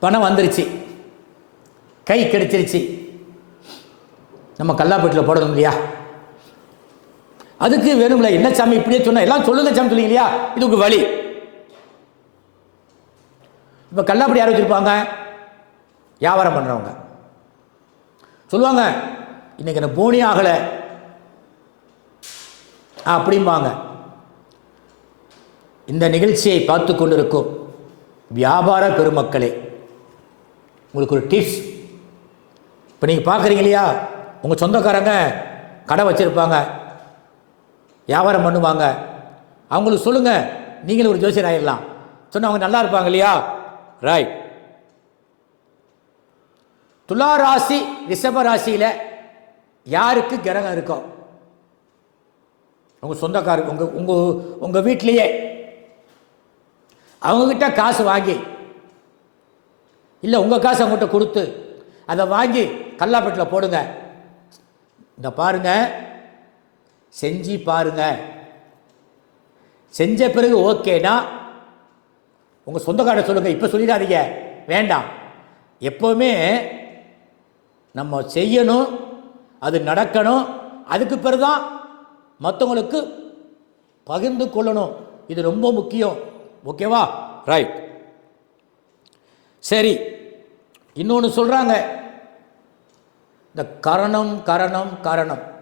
பணம் வந்துருச்சு. கை கிடைச்சிருச்சு. நம்ம கல்லாப்பட்டில் போடணும் இல்லையா? அதுக்கு வேணும்ல என்ன சாமி இப்படியே சொன்ன? எல்லாம் சொல்லுங்க சாமி சொல்லுங்க இல்லையா? இதுக்கு வழி. இப்போ கல்லாப்படி யார் வச்சுருப்பாங்க? வியாபாரம் பண்ணுறவங்க சொல்லுவாங்க இன்னைக்கு எனக்கு போனி ஆகலை. அப்படிம்பாங்க. இந்த நிகழ்ச்சியை பார்த்து கொண்டிருக்கும் வியாபார பெருமக்களே உங்களுக்கு ஒரு டிப்ஸ் இப்போ நீங்கள் பார்க்குறீங்க இல்லையா? உங்கள் சொந்தக்காரங்க கடை வச்சுருப்பாங்க. வியாபாரம் பண்ணுவாங்க. அவங்களுக்கு சொல்லுங்கள் நீங்களும் ஒரு ஜோசியர் ஆயிடலாம் சொன்னால் அவங்க நல்லா இருப்பாங்க இல்லையா? ரைட் துலா ராசி ரிஷப ராசியில் யாருக்கு கிரகம் இருக்கும் உங்கள் சொந்தக்காரங்க உங்கள் உங்கள் உங்கள் வீட்லேயே அவங்கக்கிட்ட காசு வாங்கி இல்லை உங்கள் காசு அவங்ககிட்ட கொடுத்து அதை வாங்கி கல்லாப்பட்டில் போடுங்க. இந்த பாருங்க செஞ்சு பாருங்க. செஞ்ச பிறகு ஓகேனா உங்கள் சொந்தக்காரரை சொல்லுங்கள் இப்போ சொல்லிடாதீங்க வேண்டாம். எப்போவுமே நம்ம செய்யணும் அது நடக்கணும் அதுக்கு பிறகு தான் மற்றவங்களுக்கு பகிர்ந்து கொள்ளணும். இது ரொம்ப முக்கியம். ஓகேவா? ரைட் சரி. இன்னொன்று சொல்கிறாங்க இந்த கரணம் கரணம் கரணம்.